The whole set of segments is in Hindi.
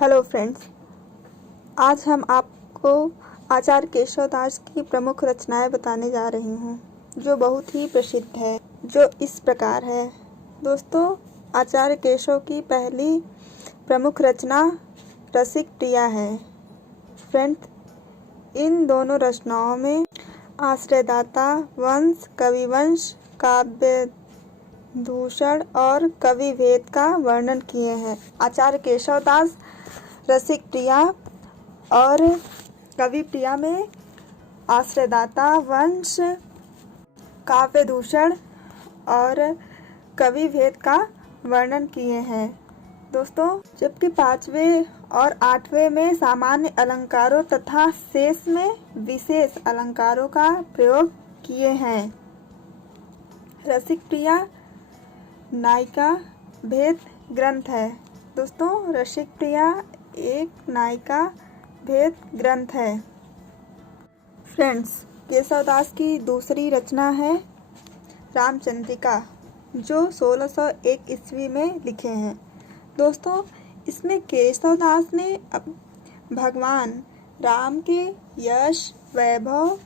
हेलो फ्रेंड्स, आज हम आपको आचार्य केशवदास की प्रमुख रचनाएं बताने जा रही हूँ जो बहुत ही प्रसिद्ध है, जो इस प्रकार है। दोस्तों, आचार्य केशव की पहली प्रमुख रचना रसिक प्रिया है। फ्रेंड्स, इन दोनों रचनाओं में आश्रयदाता वंश, कविवंश, काव्य दूषण और कवि भेद का वर्णन किए हैं। आचार्य केशवदास रसिक प्रिया और कवि प्रिया में आश्रयदाता वंश, काव्य दूषण और कवि भेद का वर्णन किए हैं। दोस्तों, जबकि 5वें और 8वें में सामान्य अलंकारों तथा शेष में विशेष अलंकारों का प्रयोग किए हैं। रसिक प्रिया नायिका भेद ग्रंथ है। दोस्तों, रसिक प्रिया एक नायिका भेद ग्रंथ है। फ्रेंड्स, केशवदास की दूसरी रचना है रामचंद्रिका, जो 1601 ईस्वी में लिखे हैं। दोस्तों, इसमें केशवदास ने भगवान राम के यश, वैभव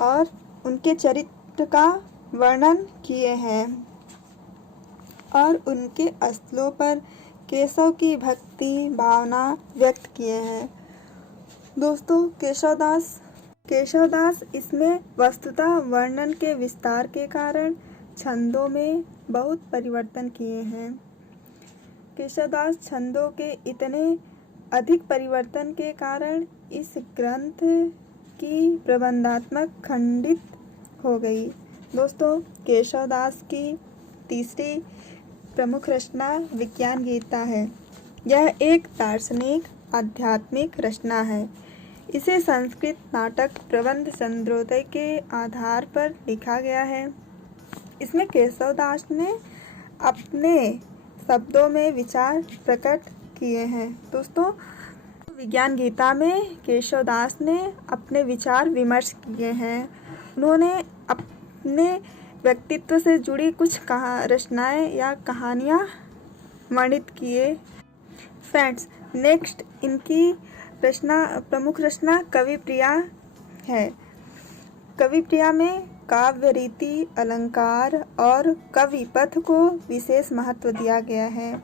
और उनके चरित्र का वर्णन किए हैं और उनके स्थलों पर केशव की भक्ति भावना व्यक्त किए हैं। दोस्तों, केशवदास इसमें वस्तुतः वर्णन के विस्तार के कारण छंदों में बहुत परिवर्तन किए हैं। केशवदास छंदों के इतने अधिक परिवर्तन के कारण इस ग्रंथ की प्रबंधात्मक खंडित हो गई। दोस्तों, केशवदास की तीसरी प्रमुख रचना विज्ञान गीता है। यह एक दार्शनिक आध्यात्मिक रचना है। इसे संस्कृत नाटक प्रबंध चंद्रोदय के आधार पर लिखा गया है। इसमें केशवदास ने अपने शब्दों में विचार प्रकट किए हैं। दोस्तों, विज्ञान गीता में केशवदास ने अपने विचार विमर्श किए हैं। उन्होंने अपने व्यक्तित्व से जुड़ी कुछ रचनाएं या कहानियां वर्णित किए। फ्रेंड्स, नेक्स्ट इनकी प्रमुख रचना कवि प्रिया है। कवि प्रिया में काव्य रीति, अलंकार और कवि पथ को विशेष महत्व दिया गया है।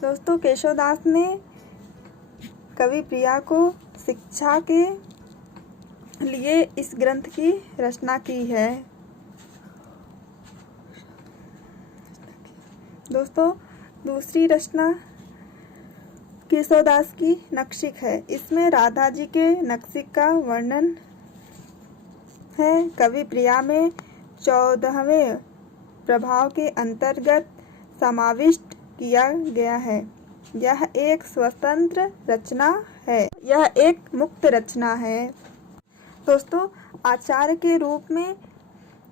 दोस्तों, केशवदास ने कवि प्रिया को शिक्षा के लिए इस ग्रंथ की रचना की है। दोस्तों, दूसरी रचना केशवदास की नक्शिक है। इसमें राधा जी के नक्शिक का वर्णन है। कवि प्रिया में 14वें प्रभाव के अंतर्गत समाविष्ट किया गया है। यह एक स्वतंत्र रचना है। यह एक मुक्त रचना है। दोस्तों, आचार्य के रूप में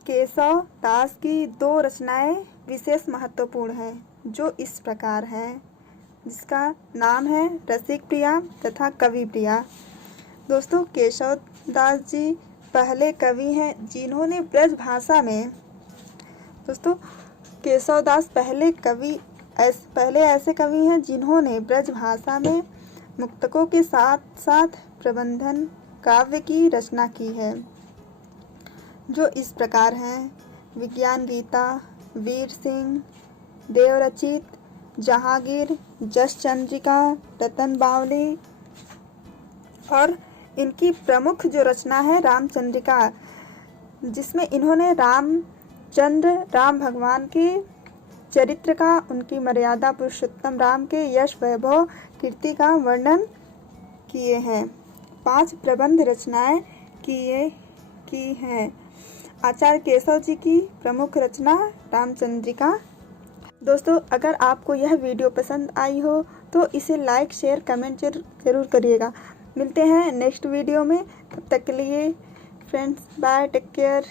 केशव दास की दो रचनाएं विशेष महत्वपूर्ण हैं, जो इस प्रकार हैं, जिसका नाम है रसिक प्रिया तथा कवि प्रिया। दोस्तों, केशव दास जी पहले कवि हैं जिन्होंने ब्रज भाषा में केशवदास पहले ऐसे कवि हैं जिन्होंने ब्रज भाषा में मुक्तकों के साथ साथ प्रबंधन काव्य की रचना की है, जो इस प्रकार हैं: विज्ञान गीता, वीर सिंह, देवरचित, जहांगीर, जस चंद्रिका, रतन बावली और इनकी प्रमुख जो रचना है रामचंद्रिका, जिसमें इन्होंने राम भगवान के चरित्र का, उनकी मर्यादा, पुरुषोत्तम राम के यश, वैभव, कीर्ति का वर्णन किए हैं। 5 प्रबंध रचनाएं की हैं। आचार्य केशव जी की प्रमुख रचना रामचंद्रिका। दोस्तों, अगर आपको यह वीडियो पसंद आई हो तो इसे लाइक, शेयर, कमेंट जरूर करिएगा। मिलते हैं नेक्स्ट वीडियो में। तब तक के लिए फ्रेंड्स, बाय, टेक केयर।